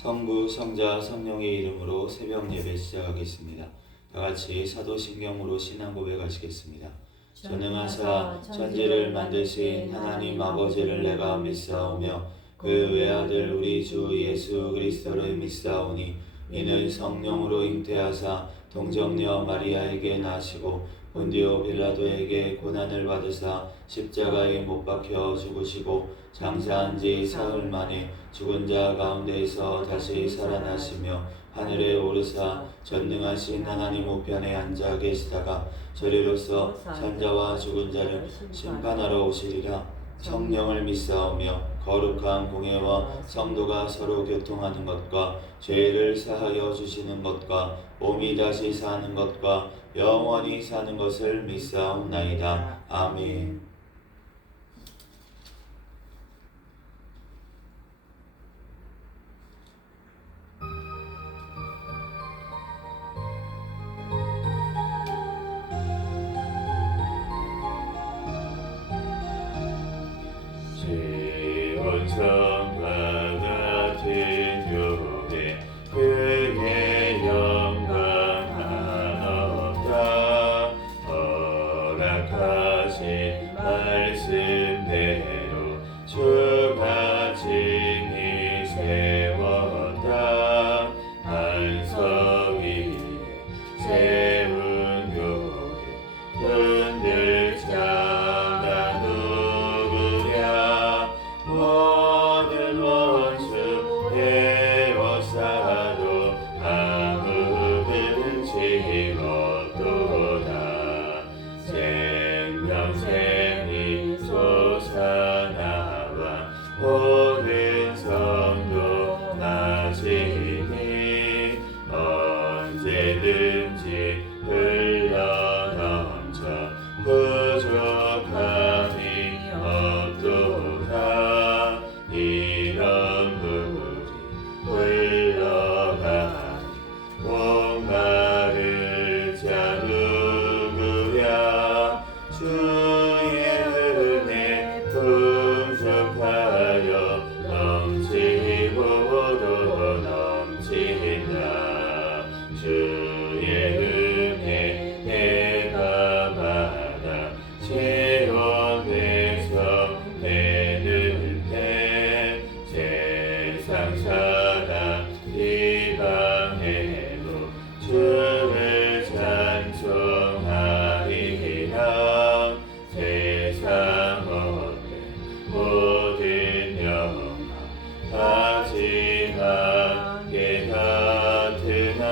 성부, 성자, 성령의 이름으로 새벽 예배 시작하겠습니다. 다 같이 사도신경으로 신앙 고백하시겠습니다. 전능하사 천지를 만드신 하나님 아버지를 내가 믿사오며 그 외아들 우리 주 예수 그리스도를 믿사오니 이는 성령으로 잉태하사 동정녀 마리아에게 나시고 본디오 빌라도에게 고난을 받으사 십자가에 못 박혀 죽으시고 장사한 지 사흘 만에 죽은 자 가운데에서 다시 살아나시며 하늘에 오르사 전능하신 하나님 우편에 앉아 계시다가 저리로서 산자와 죽은 자를 심판하러 오시리라. 성령을 믿사오며 거룩한 공예와 성도가 서로 교통하는 것과 죄를 사하여 주시는 것과 몸이 다시 사는 것과 영원히 사는 것을 믿사옵나이다. 아멘. 원성과 같은 교회 그의 영광 한없다. 허락하신 말씀대로 주가 칭히 세웠다. 반석 위에 세운 교회 흔들 자가 누구랴. 모든 원수 에워싸도 아무 근심 없도다. 생명샘이 솟아나와 모든 성도 마시니 언제든지 흘러넘쳐 부족함이 없도다. 이런 물이 흘러가니 목마를 자 누구랴. 주의 은혜 풍족하여 넘치고도 넘친다. 주의 은혜 내가 받아 채워내서 내는데 세상 사람 비방해도 주를 찬송하리라. 세상 어때 모든 영광 마지막에 같으나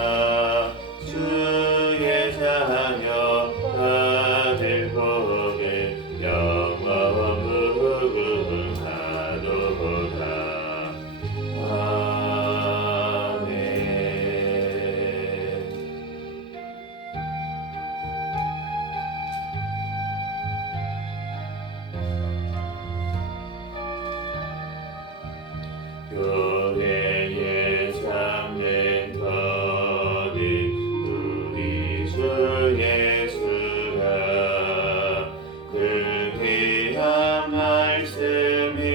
주의 자녀 아들 복을 영원 무궁하도다. 아멘. 교회의 참된 터는 우리 주 예수가 그 귀한 말씀에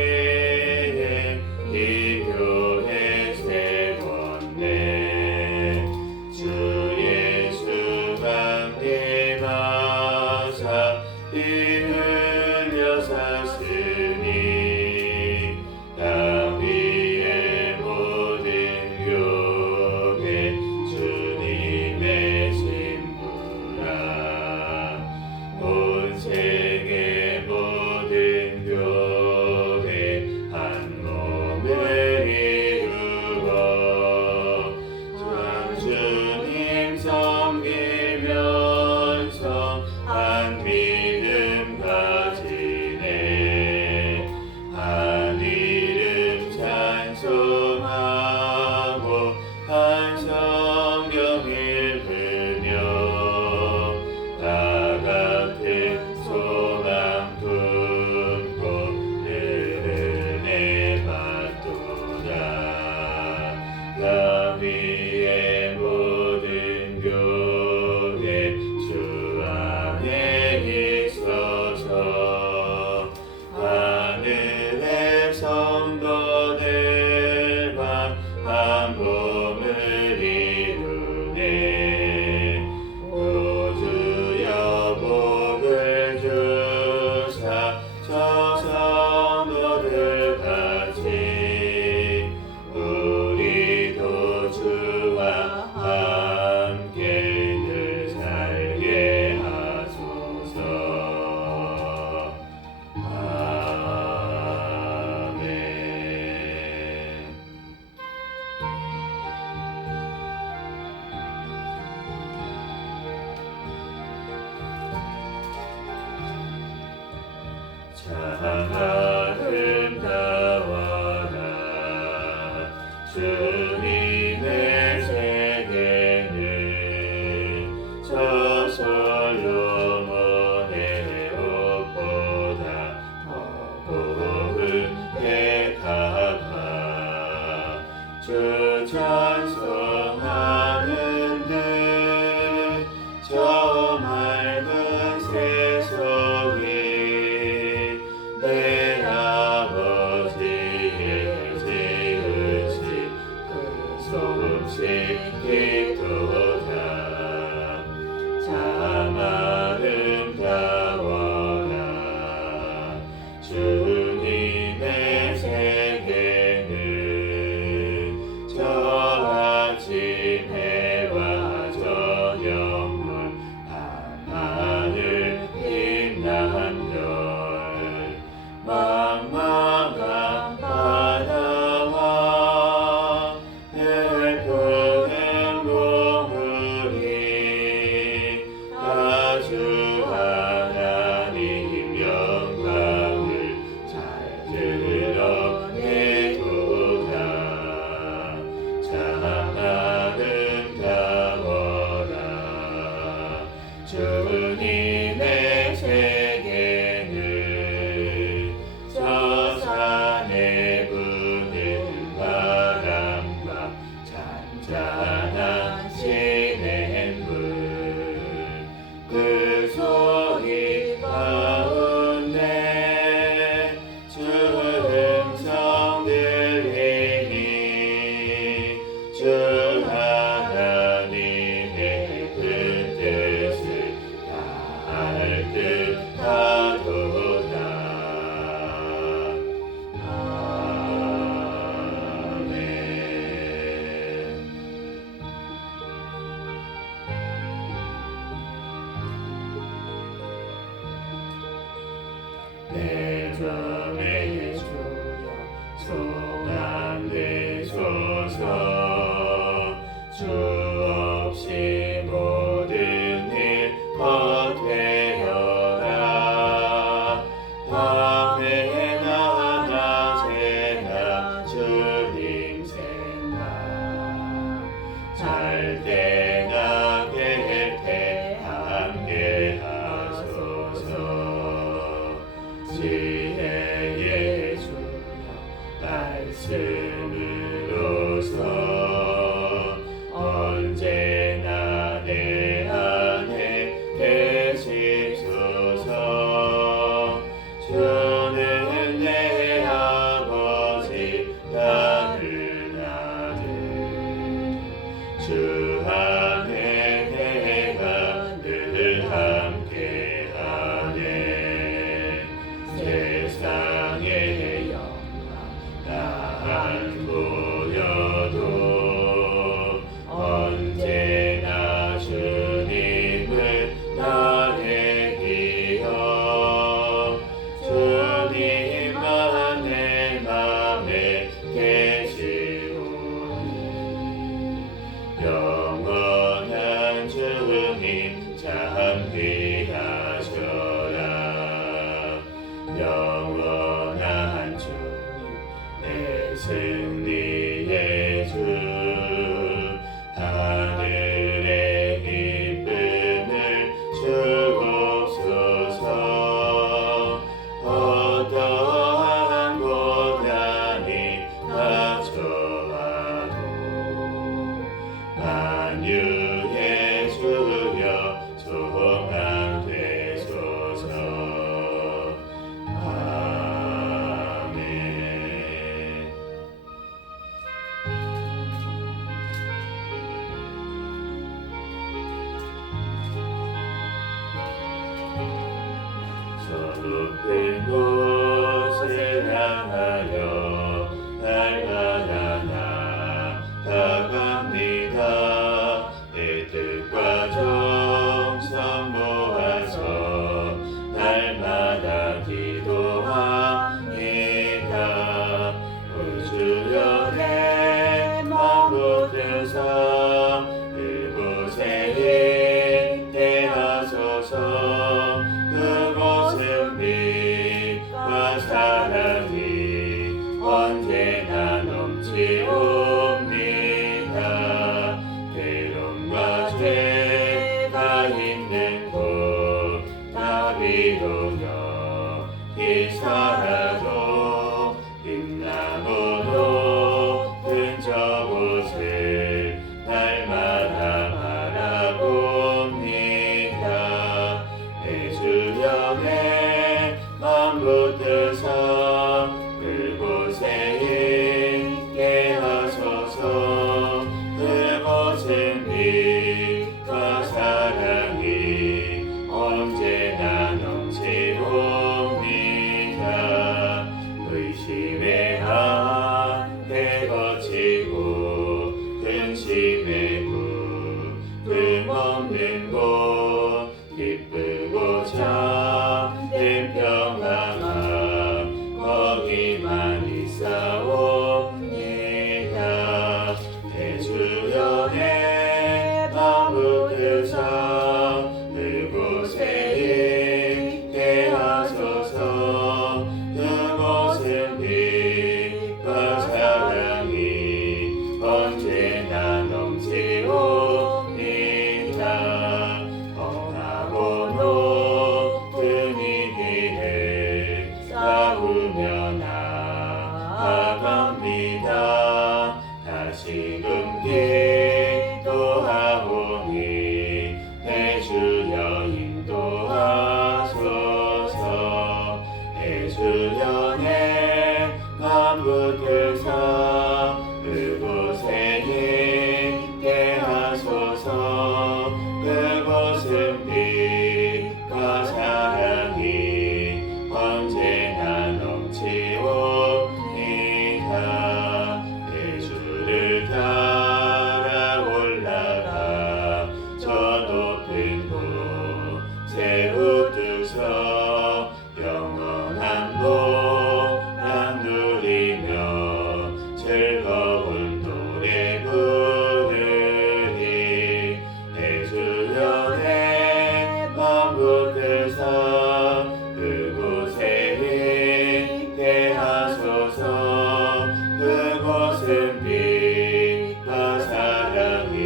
이 교회 세웠네. 주 예수가 내가사 피 흘려 샀으니 땅 위의 모든 교회 주님의 신부라. 온 세계 모든 교회 한 몸을 이루어 참 주님 섬기면서 한 믿음 가지네. 참 아름다워라. 주님의 세계는 저 솔로몬의 옷보다 더 고운 백합화. 주 찬송하는데 저 맑은 세속에 내 아버지의 지으신 그 소식 기도다. 참 아름다워라. 주님의 세계는 저 아침 해와 저녁물 밤하늘 빛난 별 망망한 바다와 예쁘는 동물이 아주 하나님 영광을 잘 드러내도다. 참 아름다워라. 주님의 세계는 저 산에 부는 바람과 잔잔한 시냇물 그 소리 가운데 주 음성 들리니 주 하나님의 그 뜻을 다할 듯하도다. 아멘. 내 맘에 주여 소망되소서. 주 없이 모든 일 헛되어라. 밤에나 낮에나 주님 생각 잘 때나 곁에 함께하소서. 지혜의 주여 말씀으로서 언제나 내 안에 계시소서. 주는 내 아버지 나는 아들 주 안에 내가 늘 함께하네. 세상의 영광 난 보여도 언제나 주님을 나의 기억. 주님만 내 맘에 계시오니 영원한 주님 참 귀하셔라. 영원한 주님 내 승리의 주 하늘의 기쁨을 주옵소서. 어떠한 고난이 닥쳐와도 만유의 주여 소망되소서. 아멘. 저 높은 곳을 향하여 날마다 나아갑니다. 내 뜻과 정성 모아서 날마다 기도합니다. 주여 내 맘 붙드사 그곳에 있게 하소서. 그곳은 빛 사라져 빛나고 높은 저곳을 날마다 바라봅니다. 내 주변에 맘붙드사 그곳에 있게 하소서. 그곳은 빛과 사랑이 언제나 넘치옵니다. 의심의 한계 거치고 근심의 금 없는 곳 기쁘고 참된 평안함 거기만 있사옵니다. 내 주변에 맘붙드사 그곳에 있게 하소서. 그곳은 빛과 사랑이 언제나 넘치옵니다. 험하고 높은 이 길을 싸우며 나아갑니다. 다시금 기도하오니 내 주여 인도하소서. 내 주변에 맘붙드사 그곳에 있게 하소서. 그곳은 빛과 사랑이 언제나 넘치옵니다. 내 주를 따라 올라가 저 높은 곳에 우뚝 서 영원한 보람 누리며 즐거운 노래 부르리. 내 주변에 맘붙드사 그곳에 있게 하소서. 그곳은 빛과 사랑이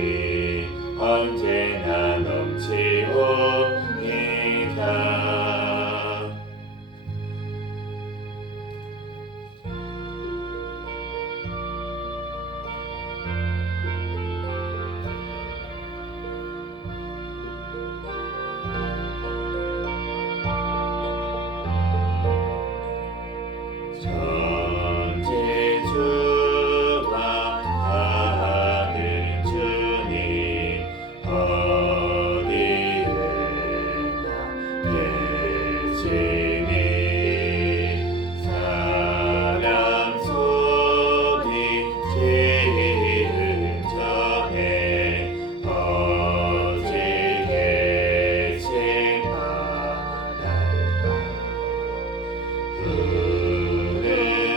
언제나 넘치옵니다. 전지주가 하는 주님 어디에나 계시니. 사람 손이 지은 전에 어찌 계신 바랄까. 푸른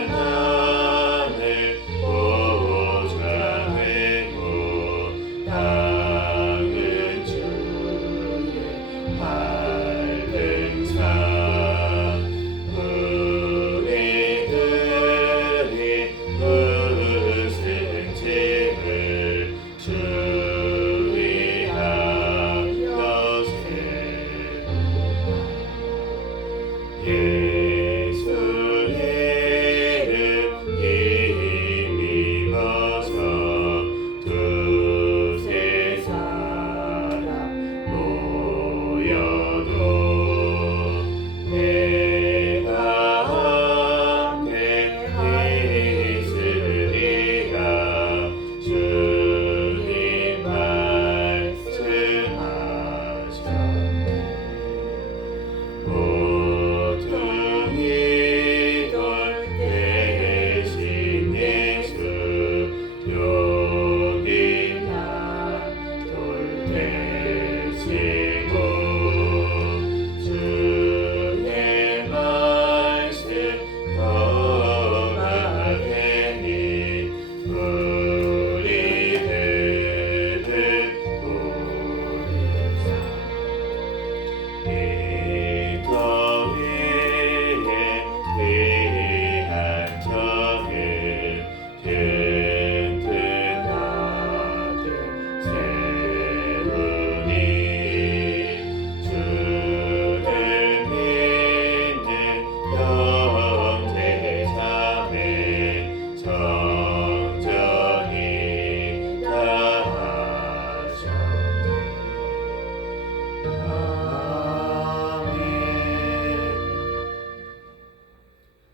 하늘 보좌 되고 땅은 주의 밝은 산. 우리들이 무슨 짐을 주의하여 세우까. 예수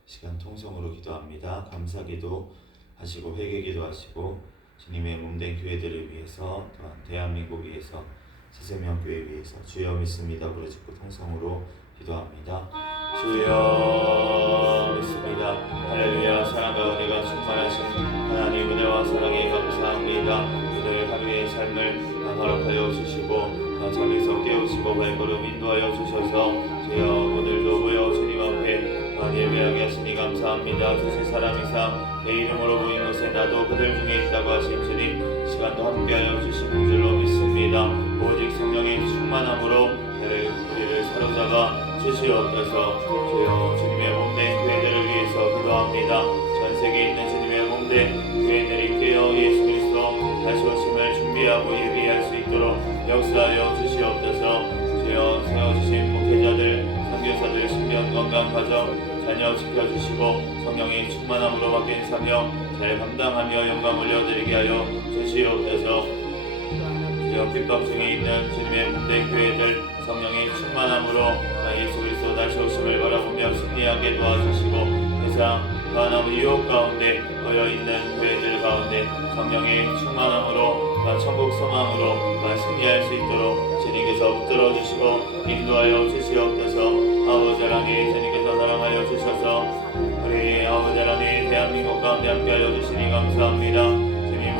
시간 통성으로 기도합니다. 감사기도 하시고 회개기도 하시고 주님의 몸된 교회들을 위해서 또한 대한민국 위해서 새생명교회 위해서 주여 믿습니다 부르짖고 통성으로 기도합니다. 주여 믿습니다. 할렐루야. 사랑과 은혜가 충만하신 하나님 은혜와 사랑에 감사합니다. 오늘 하루의 삶을 허락하여 주시고 잠에서 깨우시고 발걸음 인도하여 주셔서 주여 오늘도 모여 주님 앞에 예배하게 하시니 감사합니다. 주신 사람이사 내 이름으로 모인 곳에 나도 그들 중에 있다고 하신 주님 시간도 함께하여 주신 줄로 믿습니다. 오직 성령의 충만함으로 우리를 사로잡아 주시옵소서. 주여 주님의 몸된 교회들을 위해서 기도합니다. 전 세계에 있는 주님의 몸된 교회들이 깨어 예수 그리스도 다시 오심을 준비하고 예비할 수 있도록 역사하여 주시옵소서. 주여 세워주신 목회자들 선교사들 신변 건강 가정 자녀 지켜주시고 성령의 충만함으로 바뀐 사명 잘 감당하며 영광 올려드리게 하여 주시옵소서. 주여 핍박 중에 있는 주님의 몸된 교회들 성령의 충만함으로 예수 그리스도 다시 오심을 바라보며 승리하게 도와주시고 세상 가난한 유혹 가운데 놓여있는 교회들 가운데 성령의 충만함으로 천국 소망으로 승리할 수 있도록 주님께서 붙들어주시고 인도하여 주시옵소서. 아버지 하나님 주님께서 사랑하여 주셔서 우리 아버지 하나님 대한민국 가운데 함께하여 주시니 감사합니다. 주님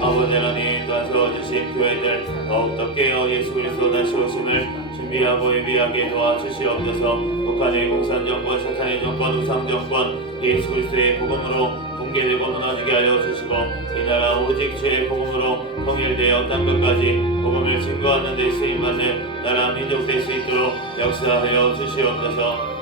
아버지 하나님 또한 세워주신 교회들 더욱더 깨어 예수 그리스도 다시 오심을 준비하고 예비하게 도와주시옵소서. 북한의 공산정권 사탄의 정권 우상정권 예수 그리스도의 복음으로 붕괴되고 무너지게 하여 주시고 이 나라 오직 주의 복음으로 통일되어 땅끝까지 복음을 증거하는 데 쓰임받는 나라 민족 될 수 있도록 역사하여 주시옵소서.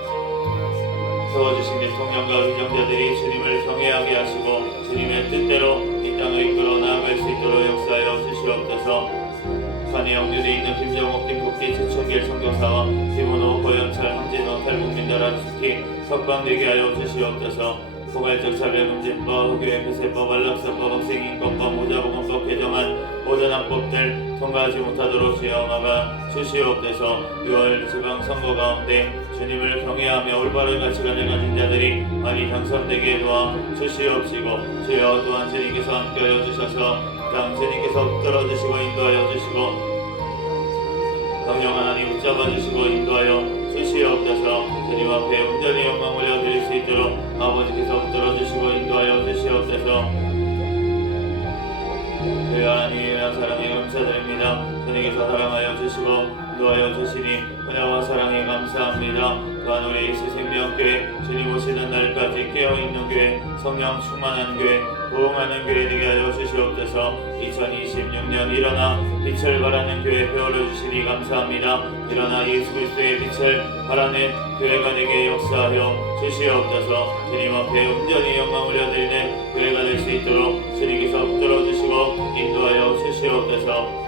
세워주신 대통령과 위정자들이 주님을 경외하게 하시고 주님의 뜻대로 이 땅을 이끌어 나아갈 수 있도록 역사하여 주시옵소서. 북한에 영주되어 있는 김정옥, 김국기, 최충길 선교사와 김원호, 고현철, 함진호, 탈북민들 특히 석방되게 하여 주시옵소서. 포괄적 차별금지법, 흑유의 폐쇄법, 안락사법, 학생인권법, 모자보건법 개정안 모든 합법들 통과하지 못하도록 주여 막아 주시옵소서. 6월 지방선거 가운데 주님을 경외하며 올바른 가치관을 가진 자들이 많이 당선되게 도와 주시옵시고 주여 또한 주님께서 함께하여 주셔서 땅 주님께서 붙들어주시고 인도하여 주시고 성령 하나님 붙잡아 주시고 인도하여 주시옵소서. 주님 앞에 온전히 영광 올려드릴 수 있도록 아버지께서 붙들어 주시고 인도하여 주시옵소서. 주여 하나님의 사랑에 감사드립니다. 주님께서 사랑하여 주시고 인도하여 주시니 은혜와 사랑에 감사합니다. 또한 우리 새생명교회 주님 오시는 날까지 깨어있는 교회 성령 충만한 교회 부흥하는 교회 되게 하여 주시옵소서. 2026년 일어나 빛을 발하는 교회 배워려 주시니 감사합니다. 일어나 예수 그리스도의 빛을 발하는 교회가 되게 역사하여 주시옵소서. 주님 앞에 온전히 영광 올려드리는 교회가 될 수 있도록 주님께서 붙들어 주시고 인도하여 주시옵소서.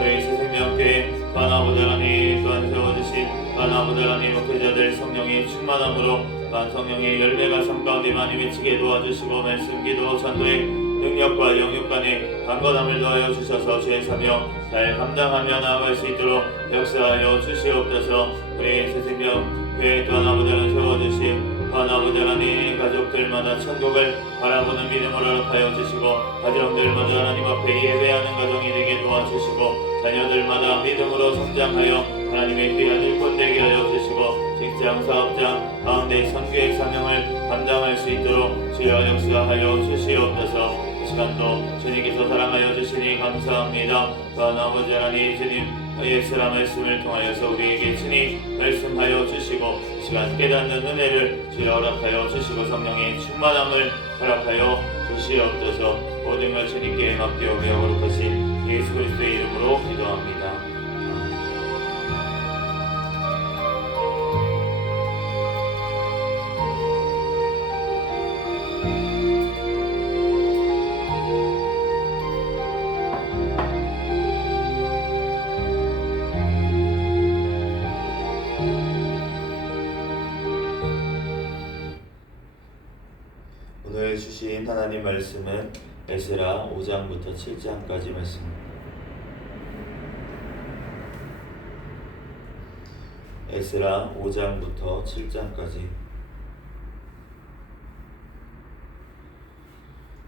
우리 새생명교회 아버지 하나님 또한 세워주신 아버지 하나님 목회자들 성령의 충만함으로 성령의 열매가 삶 가운데 많이 맺히게 도와주시고 말씀 기도 전도의 능력과 영육 간의 강건함을 더하여 주셔서 주의 사명 잘 감당하며 나아갈 수 있도록 역사하여 주시옵소서. 우리 새생명교회 또한 아버지 하나님 세워주신 아버지 하나님 가족들마다 천국을 바라보는 믿음을 허락하여 주시고 가정들마다 하나님 앞에 예배하는 가정이 되게 도와주시고 자녀들마다 믿음으로 성장하여 하나님의 귀한 일꾼 되게 하여 주시고 직장 사업장 가운데 선교의 사명을 감당할 수 있도록 주여 역사하여 주시옵소서. 이 시간도 주님께서 사랑하여 주시니 감사합니다. 또한 아버지 하나님 주님 예수라 말씀을 통하여서 우리에게 친히 말씀하여 주시고 이 시간 깨닫는 은혜를 주여 허락하여 주시고 성령의 충만함을 허락하여 주시옵소서. 모든 걸 주님께 맡기오며 거룩하신 예수 그리스도의 이름으로 기도합니다. 오늘 주신 하나님 말씀은 에스라 5장부터 7장까지 말씀입니다. 에스라 5장부터 7장까지.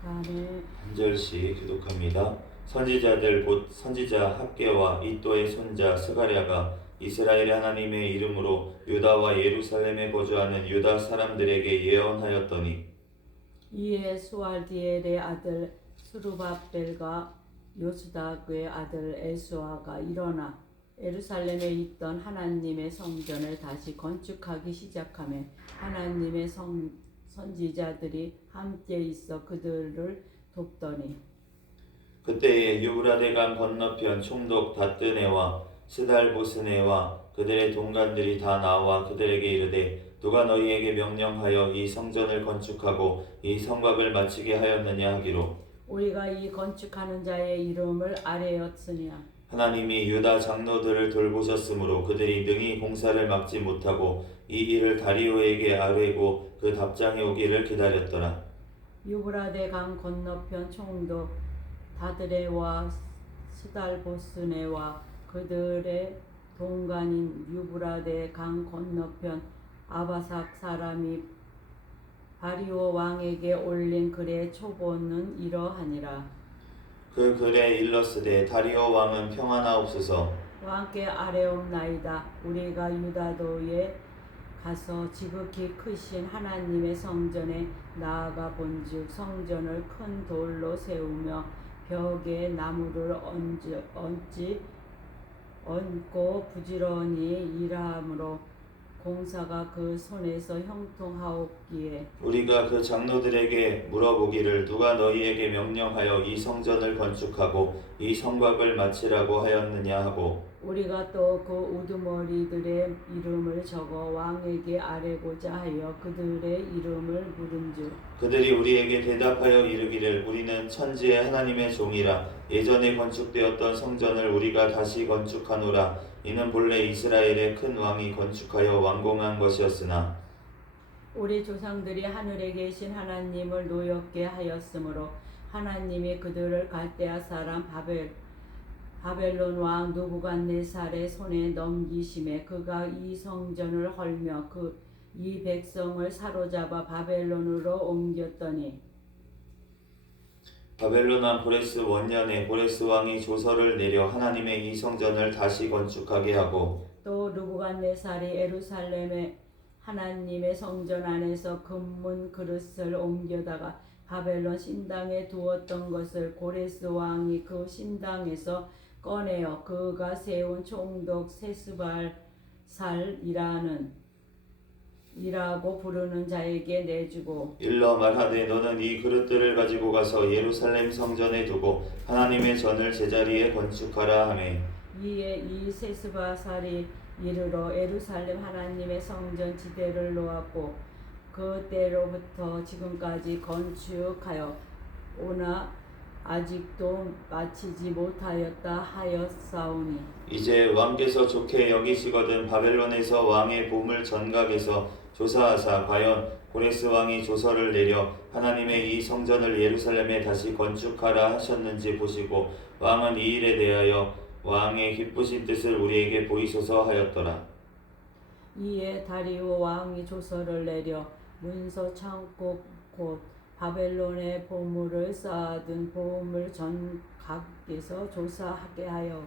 아멘. 한 절씩 교독합니다. 선지자들 곧 선지자 학개와 이또의 손자 스가랴가 이스라엘의 하나님의 이름으로 유다와 예루살렘에 거주하는 유다 사람들에게 예언하였더니 이에 수알디엘의 아들 스루바벨과 요스다그의 아들 에스와가 일어나 예루살렘에 있던 하나님의 성전을 다시 건축하기 시작하며 하나님의 선지자들이 함께 있어 그들을 돕더니 그때에 유브라데 강 건너편 총독 다뜨네와 스달보스네와 그들의 동관들이 다 나와 그들에게 이르되 누가 너희에게 명령하여 이 성전을 건축하고 이 성곽을 마치게 하였느냐 하기로 우리가 이 건축하는 자의 이름을 아뢰었으냐 하나님이 유다 장로들을 돌보셨으므로 그들이 능히 공사를 막지 못하고 이 일을 다리오에게 아뢰고 그 답장이 오기를 기다렸더라. 유브라데 강 건너편 총독 다드레와 스달보스네와 그들의 동간인 유브라데 강 건너편 아바삭 사람이 바리오 왕에게 올린 글의 초본은 이러하니라. 그 글에 일렀으되 다리오 왕은 평안하옵소서. 왕께 아뢰옵나이다. 우리가 유다도에 가서 지극히 크신 하나님의 성전에 나아가 본즉 성전을 큰 돌로 세우며 벽에 나무를 얹고 부지런히 일함으로 공사가 그 손에서 형통하옵기에 우리가 그 장로들에게 물어보기를 누가 너희에게 명령하여 이 성전을 건축하고 이 성곽을 마치라고 하였느냐 하고 우리가 또 그 우두머리들의 이름을 적어 왕에게 아뢰고자 하여 그들의 이름을 물은즉 그들이 우리에게 대답하여 이르기를 우리는 천지의 하나님의 종이라 예전에 건축되었던 성전을 우리가 다시 건축하노라. 이는 본래 이스라엘의 큰 왕이 건축하여 완공한 것이었으나 우리 조상들이 하늘에 계신 하나님을 노엽게 하였으므로 하나님이 그들을 갈대아 사람 바벨론 왕 느부갓네살의 손에 넘기심에 그가 이 성전을 헐며 이 백성을 사로잡아 바벨론으로 옮겼더니 바벨론 왕 고레스 원년에 고레스 왕이 조서를 내려 하나님의 이 성전을 다시 건축하게 하고 또 느부갓네살이 예루살렘의 하나님의 성전 안에서 금문 그릇을 옮겨다가 바벨론 신당에 두었던 것을 고레스 왕이 그 신당에서 꺼내어 그가 세운 총독 세스발살이라고 부르는 자에게 내주고 일러 말하되 너는 이 그릇들을 가지고 가서 예루살렘 성전에 두고 하나님의 전을 제자리에 건축하라 하매 이에 이 세스발살이 이르러 예루살렘 하나님의 성전 지대를 놓았고 그때로부터 지금까지 건축하여 오나 아직도 마치지 못하였다 하였사오니 이제 왕께서 좋게 여기시거든 바벨론에서 왕의 보물 전각에서 조사하사 과연 고레스 왕이 조서를 내려 하나님의 이 성전을 예루살렘에 다시 건축하라 하셨는지 보시고 왕은 이 일에 대하여 왕의 기쁘신 뜻을 우리에게 보이소서 하였더라. 이에 다리오 왕이 조서를 내려 문서 창고 곧 바벨론의 보물을 쌓아둔 보물 전각에서 조사하게 하여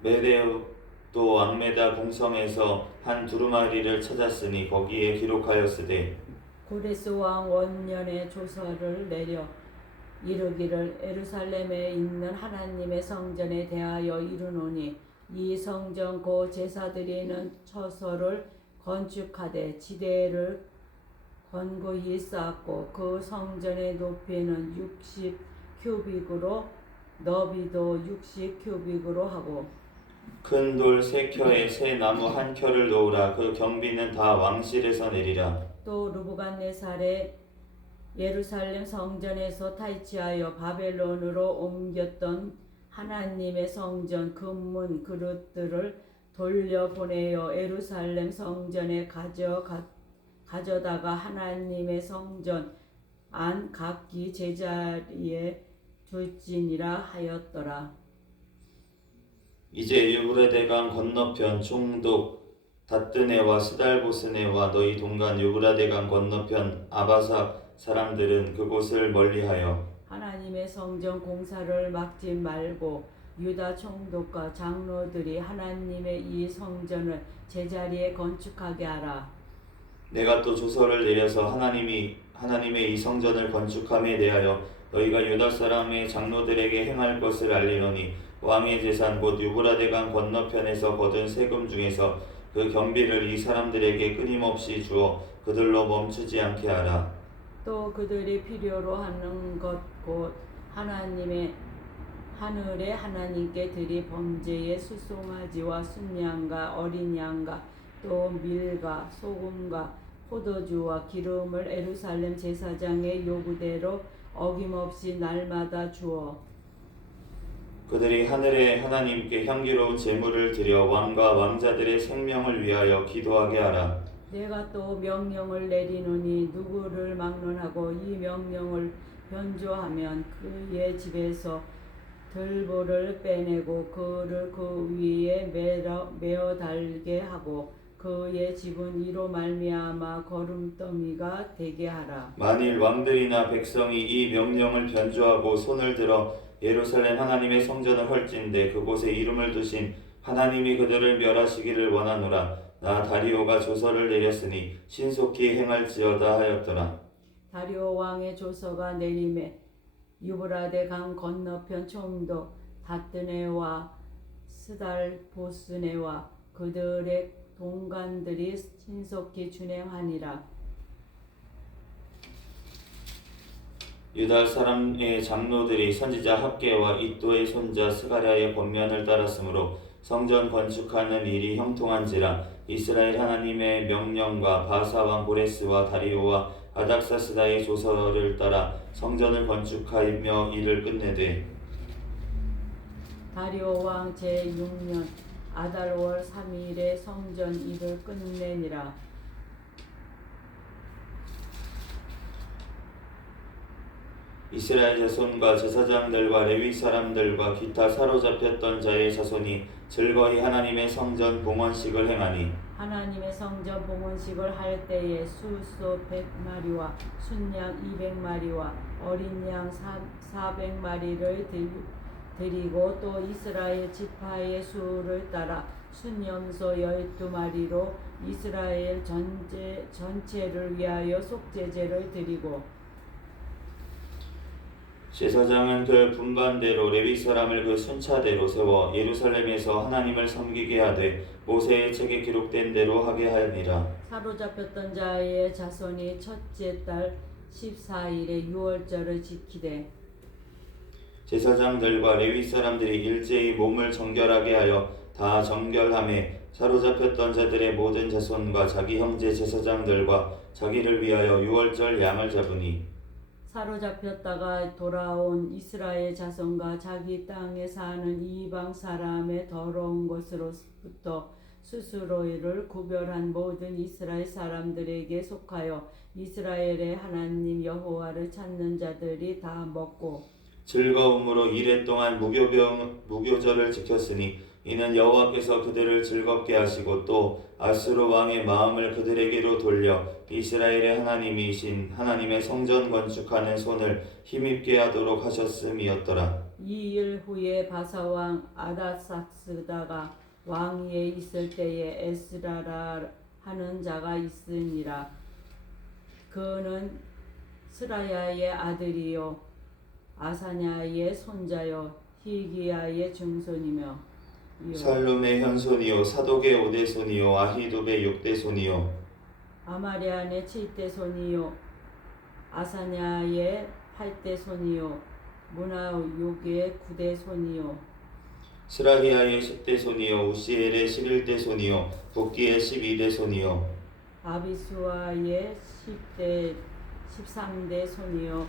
메데도 왕메다 공성에서 한 두루마리를 찾았으니 거기에 기록하였으되 고레스 왕 원년에 조서를 내려 이르기를 예루살렘에 있는 하나님의 성전에 대하여 이르노니 이 성전 곧 제사드리는 처소를 건축하되 지대를 건고히 쌓았고 그 성전의 높이는 60큐빅으로 너비도 60큐빅으로 하고 큰 돌 3켜에 새 나무 1켜를 놓으라. 그 경비는 다 왕실에서 내리라. 또 느부갓네살의 예루살렘 성전에서 탈취하여 바벨론으로 옮겼던 하나님의 성전 금문 그릇들을 돌려보내어 예루살렘 성전에 가져다가 하나님의 성전 안 각기 제자리에 둘지니라 하였더라. 이제 유브라데 강 건너편 총독 다뜨네와 스달보스네와 너희 동간 유브라데강 건너편 아바사 사람들은 그곳을 멀리하여 하나님의 성전 공사를 막지 말고 유다 총독과 장로들이 하나님의 이 성전을 제자리에 건축하게 하라. 내가 또 조서를 내려서 하나님의 이 성전을 건축함에 대하여 너희가 유다 사람의 장로들에게 행할 것을 알리노니 왕의 재산 곧 유브라데강 건너편에서 거둔 세금 중에서 그 경비를 이 사람들에게 끊임없이 주어 그들로 멈추지 않게 하라. 또 그들이 필요로 하는 것 곧 하나님의 하늘의 하나님께 드리 범죄의 수송아지와 순양과 어린 양과 또 밀과 소금과 포도주와 기름을 예루살렘 제사장의 요구대로 어김없이 날마다 주어 그들이 하늘의 하나님께 향기로운 제물을 드려 왕과 왕자들의 생명을 위하여 기도하게 하라. 내가 또 명령을 내리노니 누구를 막론하고 이 명령을 변조하면 그의 집에서 들보를 빼내고 그를 그 위에 메어 달게 하고 그의 집은 이로 말미암아 거름더미가 되게 하라. 만일 왕들이나 백성이 이 명령을 변조하고 손을 들어 예루살렘 하나님의 성전을 헐진대 그곳에 이름을 두신 하나님이 그들을 멸하시기를 원하노라. 나 다리오가 조서를 내렸으니 신속히 행할지어다 하였더라. 다리오 왕의 조서가 내림에 유브라데 강 건너편 총독 다뜨네와 스달보스네와 그들의 동관들이 신속히 준행하니라. 유다 사람의 장로들이 선지자 학개와 이도의 손자 스가랴의 권면을 따랐으므로 성전 건축하는 일이 형통한지라. 이스라엘 하나님의 명령과 바사 왕 고레스와 다리오와 아닥사스다의 조서를 따라 성전을 건축하며 일을 끝내되 다리오 왕 제6년 아달월 3일에 성전 일을 끝내니라. 이스라엘 자손과 제사장들과 레위 사람들과 기타 사로잡혔던 자의 자손이 즐거이 하나님의 성전 봉헌식을 행하니 하나님의 성전 봉헌식을 할 때에 수소 100마리와 순양 200마리와 어린 양 400마리를 드리고 또 이스라엘 지파의 수를 따라 순염소 12마리로 이스라엘 전체를 위하여 속죄제를 드리고 제사장은 그 분반대로 레위 사람을 그 순차대로 세워 예루살렘에서 하나님을 섬기게 하되 모세의 책에 기록된 대로 하게 하니라. 사로잡혔던 자의 자손이 첫째 달 14일에 유월절을 지키되 제사장들과 레위 사람들이 일제히 몸을 정결하게 하여 다 정결함에 사로잡혔던 자들의 모든 자손과 자기 형제 제사장들과 자기를 위하여 유월절 양을 잡으니 사로잡혔다가 돌아온 이스라엘 자손과 자기 땅에 사는 이방 사람의 더러운 것으로부터 스스로를 구별한 모든 이스라엘 사람들에게 속하여 이스라엘의 하나님 여호와를 찾는 자들이 다 먹고 즐거움으로 이래 동안 무교절을 지켰으니 이는 여호와께서 그들을 즐겁게 하시고 또 아수르 왕의 마음을 그들에게로 돌려 이스라엘의 하나님이신 하나님의 성전 건축하는 손을 힘입게 하도록 하셨음이었더라. 이 일 후에 바사왕 아다삭스다가 왕위에 있을 때에 에스라라 하는 자가 있으니라. 그는 스라야의 아들이요 아사냐의 손자요 히기야의 증손이며 살룸의 현손이요 사독의 5대손이요 아히둡의 6대손이요 아마리안의 7대손이요 아사냐의 8대손이요 문하욕의 9대손이요 스라히아의 10대손이요 우시엘의 11대손이요 복기의 12대손이요 아비수아의 13대손이요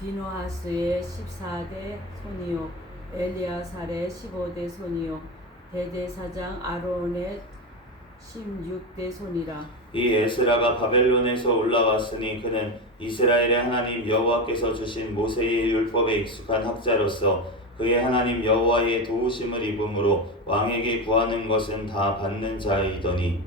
비누하스의 14대 손이요 엘리아살의 15대 손이요 대제사장 아론의 16대 손이라. 이 에스라가 바벨론에서 올라왔으니 그는 이스라엘의 하나님 여호와께서 주신 모세의 율법에 익숙한 학자로서 그의 하나님 여호와의 도우심을 입음으로 왕에게 구하는 것은 다 받는 자이더니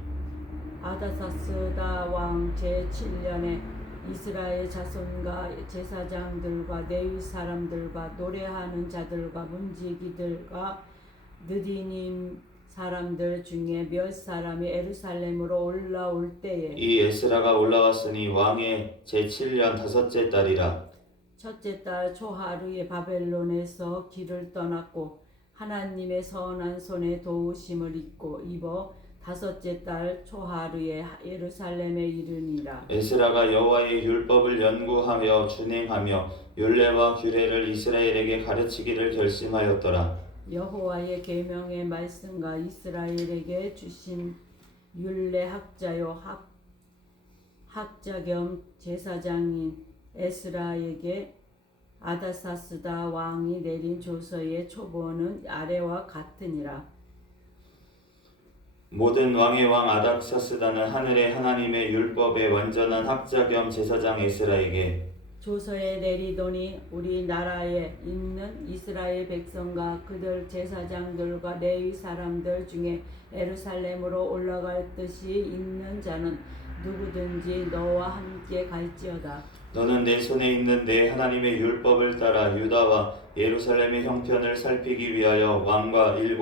아다사스다 왕 제7년에 이스라엘 자손과 제사장들과 레위 사람들과 노래하는 자들과 문지기들과 느디님 사람들 중에 몇 사람이 에루살렘으로 올라올 때에 이 에스라가 올라왔으니 왕의 제7년 다섯째 달이라. 첫째 달 초하루에 바벨론에서 길을 떠났고 하나님의 선한 손에 도우심을 입어 다섯째 달 초하루에 예루살렘에 이르니라. 에스라가 여호와의 율법을 연구하며 준행하며 율례와 규례를 이스라엘에게 가르치기를 결심하였더라. 여호와의 계명의 말씀과 이스라엘에게 주신 율례 학자요 학자 겸 제사장인 에스라에게 아다사스다 왕이 내린 조서의 초본은 아래와 같으니라. 모든 왕의 왕 아닥사스다는 하늘의 하나님의 율법의 완전한 학자 겸 제사장 에스라에게 조서에 내리더니 우리나라에 있는 이스라엘 백성과 그들 제사장들과 레위 사람들 중에 예루살렘으로 올라갈 뜻이 있는 자는 누구든지 너와 함께 갈지어다. 너는 내 손에 있는 내 하나님의 율법을 따라 유다와 예루살렘의 형편을 살피기 위하여 왕과 7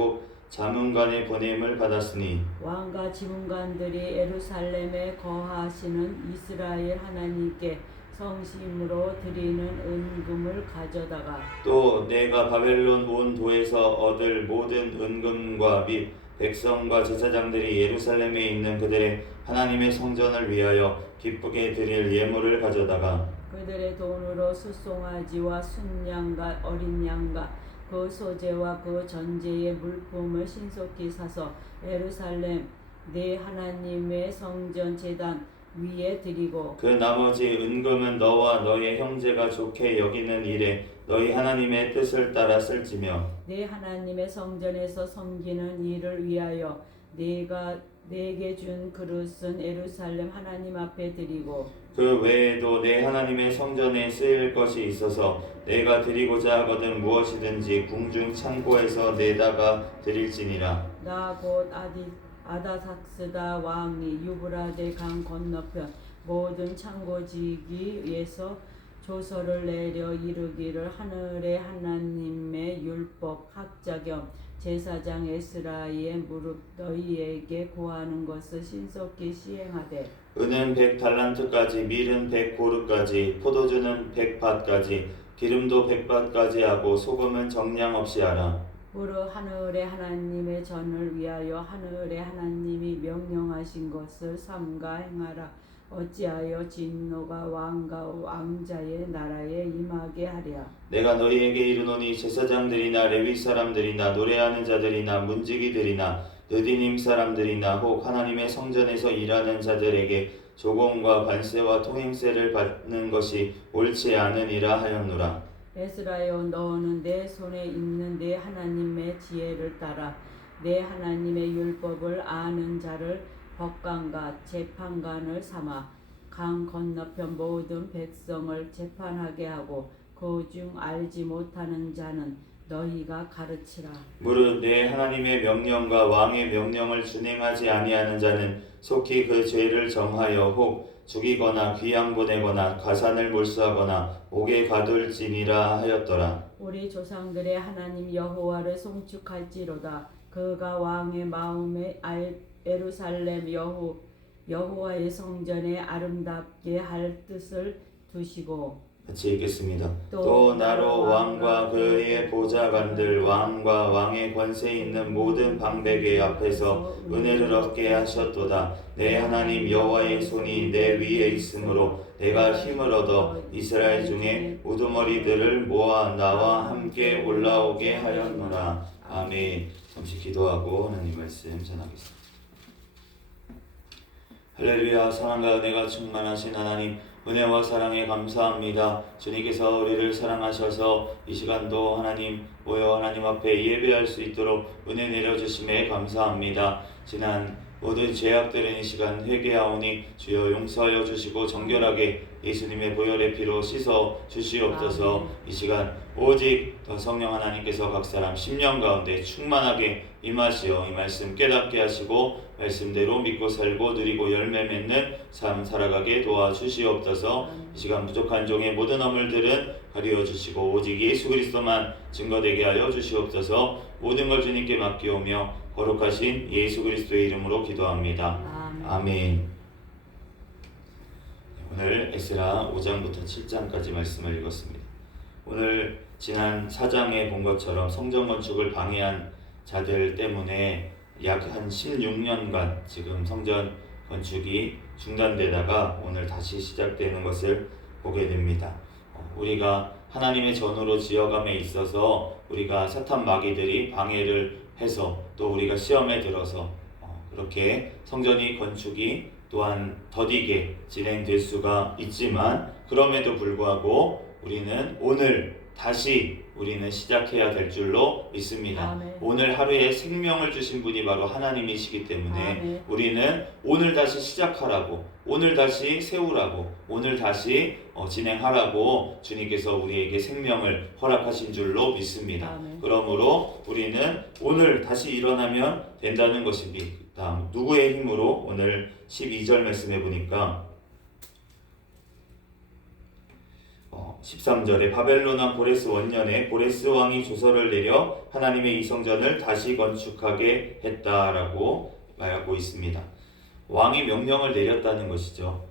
자문관의 보냄을 받았으니 왕과 지문관들이 예루살렘에 거하시는 이스라엘 하나님께 성심으로 드리는 은금을 가져다가 또 내가 바벨론 온 도에서 얻을 모든 은금과 및 백성과 제사장들이 예루살렘에 있는 그들의 하나님의 성전을 위하여 기쁘게 드릴 예물을 가져다가 그들의 돈으로 숫송아지와 순양과 어린 양과 그 소재와 그 전제의 물품을 신속히 사서 예루살렘 내 하나님의 성전 제단 위에 드리고 그 나머지 은금은 너와 너의 형제가 좋게 여기는 일에 너희 하나님의 뜻을 따라 쓸지며 내 하나님의 성전에서 섬기는 일을 위하여 내가 내게 준 그릇은 예루살렘 하나님 앞에 드리고 그 외에도 내 하나님의 성전에 쓰일 것이 있어서 내가 드리고자 하거든 무엇이든지 궁중 창고에서 내다가 드릴지니라. 나 곧 아다삭스다 왕이 유브라데 강 건너편 모든 창고지기에서 조서를 내려 이르기를 하늘의 하나님의 율법 학자 겸 제사장 에스라의 무릎 너희에게 구하는 것을 신속히 시행하되 은은 100달란트까지 밀은 100고르까지 포도주는 100밭까지 기름도 100밭까지 하고 소금은 정량 없이 하라. 무릇 하늘의 하나님의 전을 위하여 하늘의 하나님이 명령하신 것을 삼가 행하라. 어찌하여 진노가 왕과 왕자의 나라에 임하게 하랴. 내가 너희에게 이르노니 제사장들이나 레위 사람들이나 노래하는 자들이나 문지기들이나 느디님 사람들이나 혹 하나님의 성전에서 일하는 자들에게 조공과 관세와 통행세를 받는 것이 옳지 않으니라 하였노라. 에스라여 너는 내 손에 있는 내 하나님의 지혜를 따라 내 하나님의 율법을 아는 자를 법관과 재판관을 삼아 강 건너편 모든 백성을 재판하게 하고 그 중 알지 못하는 자는 너희가 가르치라. 무릇 내 하나님의 명령과 왕의 명령을 준행하지 아니하는 자는 속히 그 죄를 정하여 혹 죽이거나 귀양 보내거나 가산을 몰수하거나 옥에 가둘지니라 하였더라. 우리 조상들의 하나님 여호와를 송축할지로다. 그가 왕의 마음에 예루살렘 여호와의 성전에 아름답게 할 뜻을 두시고 같이 읽겠습니다. 또 나로 왕과 그의 보좌관들 왕과 왕의 권세 있는 모든 방백의 앞에서 은혜를 얻게 하셨도다. 내 하나님 여호와의 손이 내 위에 있으므로 내가 힘을 얻어 이스라엘 중에 우두머리들을 모아 나와 함께 올라오게 하였노라. 아멘. 잠시 기도하고 하나님 말씀 전하겠습니다. 할렐루야. 사랑과 은혜가 충만하신 하나님, 은혜와 사랑에 감사합니다. 주님께서 우리를 사랑하셔서 이 시간도 하나님 모여 하나님 앞에 예배할 수 있도록 은혜 내려주심에 감사합니다. 지난 모든 죄악들은 이 시간 회개하오니 주여 용서하여 주시고 정결하게 예수님의 보혈의 피로 씻어 주시옵소서. 이 시간 오직 더 성령 하나님께서 각 사람 심령 가운데 충만하게 임하시어 이 말씀 깨닫게 하시고 말씀대로 믿고 살고 누리고 열매 맺는 삶 살아가게 도와주시옵소서. 이 시간 부족한 종의 모든 허물들은 가리워 주시고 오직 예수 그리스도만 증거되게 하여 주시옵소서. 모든 걸 주님께 맡기오며 거룩하신 예수 그리스도의 이름으로 기도합니다. 아멘. 오늘 에스라 5장부터 7장까지 말씀을 읽었습니다. 오늘 지난 4장에 본 것처럼 성전 건축을 방해한 자들 때문에 약 한 16년간 지금 성전 건축이 중단되다가 오늘 다시 시작되는 것을 보게 됩니다. 우리가 하나님의 전으로 지어감에 있어서 우리가 사탄 마귀들이 방해를 해서 또 우리가 시험에 들어서 그렇게 성전이 건축이 또한 더디게 진행될 수가 있지만 그럼에도 불구하고 우리는 오늘 다시 우리는 시작해야 될 줄로 믿습니다. 아멘. 오늘 하루에 생명을 주신 분이 바로 하나님이시기 때문에 아멘. 우리는 오늘 다시 시작하라고, 오늘 다시 세우라고, 오늘 다시 진행하라고 주님께서 우리에게 생명을 허락하신 줄로 믿습니다. 아멘. 그러므로 우리는 오늘 다시 일어나면 된다는 것입니다. 누구의 힘으로? 오늘 12절 말씀해 보니까 13절에 바벨론 왕 고레스 원년에 고레스 왕이 조서를 내려 하나님의 이 성전을 다시 건축하게 했다라고 말하고 있습니다. 왕이 명령을 내렸다는 것이죠.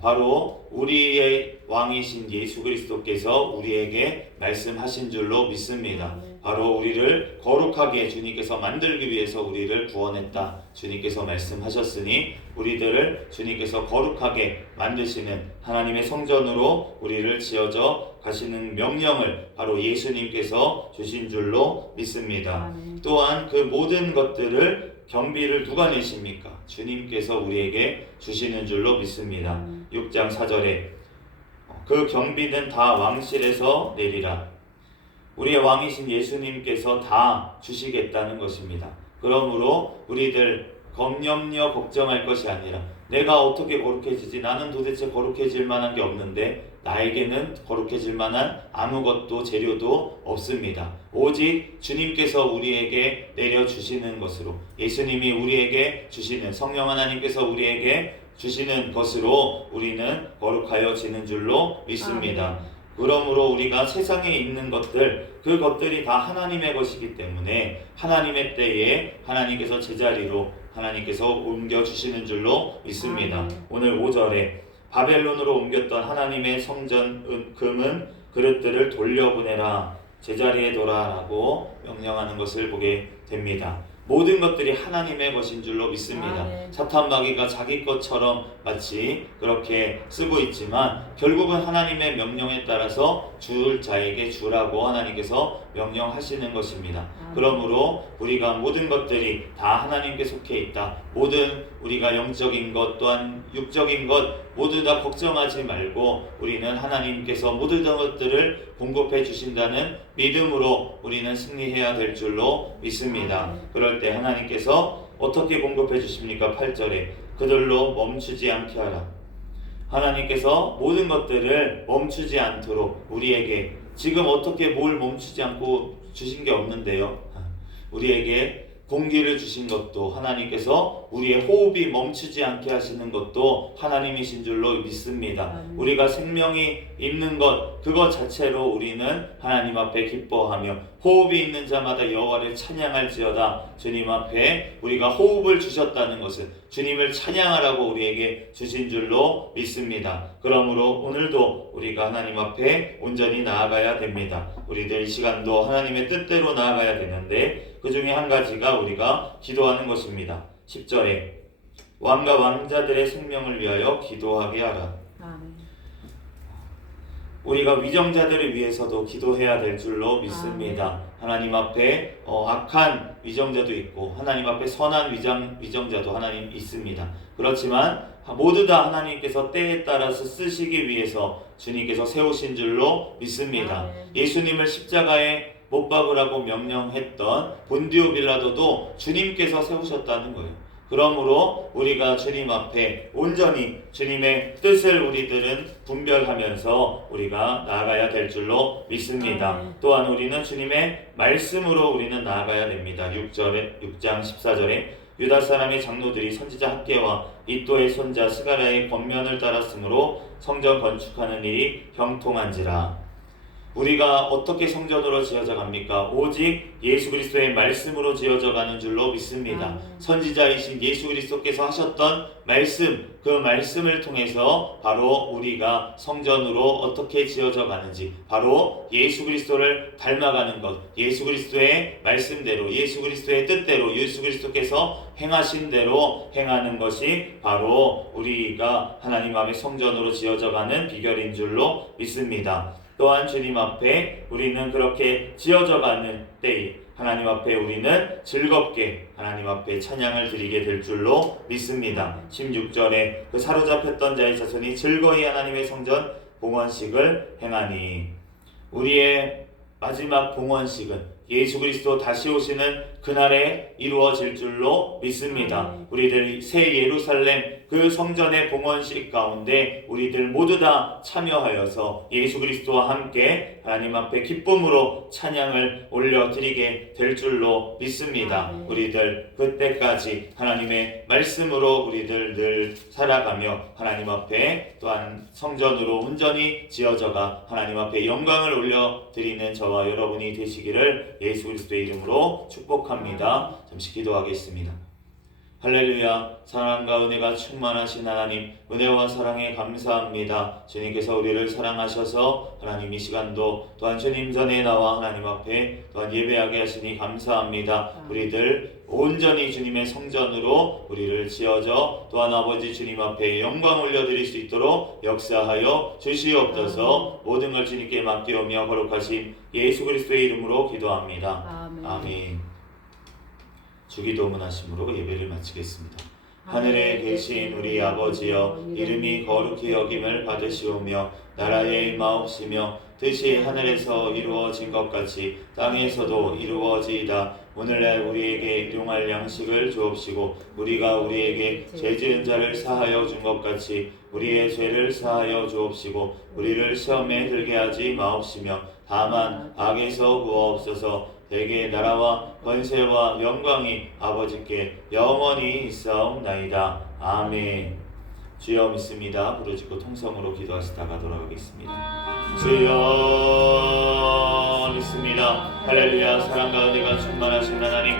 바로 우리의 왕이신 예수 그리스도께서 우리에게 말씀하신 줄로 믿습니다. 바로 우리를 거룩하게 주님께서 만들기 위해서 우리를 구원했다. 주님께서 말씀하셨으니 우리들을 주님께서 거룩하게 만드시는 하나님의 성전으로 우리를 지어져 가시는 명령을 바로 예수님께서 주신 줄로 믿습니다. 또한 그 모든 것들을 경비를 누가 내십니까? 주님께서 우리에게 주시는 줄로 믿습니다. 6장 4절에 그 경비는 다 왕실에서 내리라. 우리의 왕이신 예수님께서 다 주시겠다는 것입니다. 그러므로 우리들 염려 걱정할 것이 아니라 내가 어떻게 거룩해지지? 나는 도대체 거룩해질 만한 게 없는데 나에게는 거룩해질 만한 아무것도 재료도 없습니다. 오직 주님께서 우리에게 내려주시는 것으로 예수님이 우리에게 주시는 성령 하나님께서 우리에게 주시는 것으로 우리는 거룩하여지는 줄로 믿습니다. 그러므로 우리가 세상에 있는 것들 그것들이 다 하나님의 것이기 때문에 하나님의 때에 하나님께서 제자리로 하나님께서 옮겨주시는 줄로 믿습니다. 오늘 5절에 바벨론으로 옮겼던 하나님의 성전 금은 그릇들을 돌려보내라 제자리에 둬라라고 명령하는 것을 보게 됩니다. 모든 것들이 하나님의 것인 줄로 믿습니다. 사탄 마귀가 자기 것처럼 마치 그렇게 쓰고 있지만 결국은 하나님의 명령에 따라서 줄 자에게 주라고 하나님께서 명령하시는 것입니다. 그러므로 우리가 모든 것들이 다 하나님께 속해 있다. 모든 우리가 영적인 것 또한 육적인 것 모두 다 걱정하지 말고 우리는 하나님께서 모든 것들을 공급해 주신다는 믿음으로 우리는 승리해야 될 줄로 믿습니다. 그럴 때 하나님께서 어떻게 공급해 주십니까? 8절에 그들로 멈추지 않게 하라. 하나님께서 모든 것들을 멈추지 않도록 우리에게 지금 어떻게 뭘 멈추지 않고 주신 게 없는데요. 우리에게 공기를 주신 것도 하나님께서 우리의 호흡이 멈추지 않게 하시는 것도 하나님이신 줄로 믿습니다. 우리가 생명이 있는 것 그것 자체로 우리는 하나님 앞에 기뻐하며 호흡이 있는 자마다 여호와를 찬양할지어다. 주님 앞에 우리가 호흡을 주셨다는 것은 주님을 찬양하라고 우리에게 주신 줄로 믿습니다. 그러므로 오늘도 우리가 하나님 앞에 온전히 나아가야 됩니다. 우리들 이 시간도 하나님의 뜻대로 나아가야 되는데 그 중에 한 가지가 우리가 기도하는 것입니다. 10절에 왕과 왕자들의 생명을 위하여 기도하게 하라. 우리가 위정자들을 위해서도 기도해야 될 줄로 믿습니다. 하나님 앞에 악한 위정자도 있고 하나님 앞에 선한 위정자도 하나님 있습니다. 그렇지만 모두 다 하나님께서 때에 따라서 쓰시기 위해서 주님께서 세우신 줄로 믿습니다. 예수님을 십자가에 못 박으라고 명령했던 본디오 빌라도도 주님께서 세우셨다는 거예요. 그러므로 우리가 주님 앞에 온전히 주님의 뜻을 우리들은 분별하면서 우리가 나아가야 될 줄로 믿습니다. 또한 우리는 주님의 말씀으로 우리는 나아가야 됩니다. 6장 14절에 유다 사람의 장로들이 선지자 학개와 이또의 손자 스가랴의 권면을 따랐으므로 성전 건축하는 일이 형통한지라. 우리가 어떻게 성전으로 지어져 갑니까? 오직 예수 그리스도의 말씀으로 지어져 가는 줄로 믿습니다. 선지자이신 예수 그리스도께서 하셨던 말씀, 그 말씀을 통해서 바로 우리가 성전으로 어떻게 지어져 가는지, 바로 예수 그리스도를 닮아가는 것, 예수 그리스도의 말씀대로, 예수 그리스도의 뜻대로, 예수 그리스도께서 행하신 대로 행하는 것이 바로 우리가 하나님 앞에 성전으로 지어져 가는 비결인 줄로 믿습니다. 또한 주님 앞에 우리는 그렇게 지어져 가는 때에 하나님 앞에 우리는 즐겁게 하나님 앞에 찬양을 드리게 될 줄로 믿습니다. 16절에 그 사로잡혔던 자의 자손이 즐거이 하나님의 성전 봉헌식을 행하니, 우리의 마지막 봉헌식은 예수 그리스도 다시 오시는 그날에 이루어질 줄로 믿습니다. 우리들 새 예루살렘 그 성전의 봉헌식 가운데 우리들 모두 다 참여하여서 예수 그리스도와 함께 하나님 앞에 기쁨으로 찬양을 올려드리게 될 줄로 믿습니다. 우리들 그때까지 하나님의 말씀으로 우리들 늘 살아가며 하나님 앞에 또한 성전으로 온전히 지어져가 하나님 앞에 영광을 올려드리는 저와 여러분이 되시기를 예수 그리스도의 이름으로 축복합니다. 잠시 기도하겠습니다. 할렐루야. 사랑과 은혜가 충만하신 하나님, 은혜와 사랑에 감사합니다. 주님께서 우리를 사랑하셔서 하나님 이 시간도 또한 주님 전에 나와 하나님 앞에 또한 예배하게 하시니 감사합니다. 우리들 온전히 주님의 성전으로 우리를 지어져 또한 아버지 주님 앞에 영광 올려드릴 수 있도록 역사하여 주시옵소서. 모든 걸 주님께 맡기오며 거룩하신 예수 그리스도의 이름으로 기도합니다. 아멘. 주기도문 하심으로 예배를 마치겠습니다. 하늘에 계신 우리 아버지여, 이름이 거룩히 여김을 받으시오며 나라의 임하옵시며 뜻이 하늘에서 이루어진 것 같이 땅에서도 이루어지이다. 오늘날 우리에게 일용할 양식을 주옵시고 우리가 우리에게 죄 지은 자를 사하여 준 것 같이 우리의 죄를 사하여 주옵시고 우리를 시험에 들게 하지 마옵시며 다만 악에서 구하옵소서. 대개 나라와 권세와 영광이 아버지께 영원히 있사옵나이다. 아멘. 주여 믿습니다. 부르짖고 통성으로 기도하시다가 돌아가겠습니다. 주여 믿습니다. 할렐루야. 사랑과 은혜가 충만하신 하나님,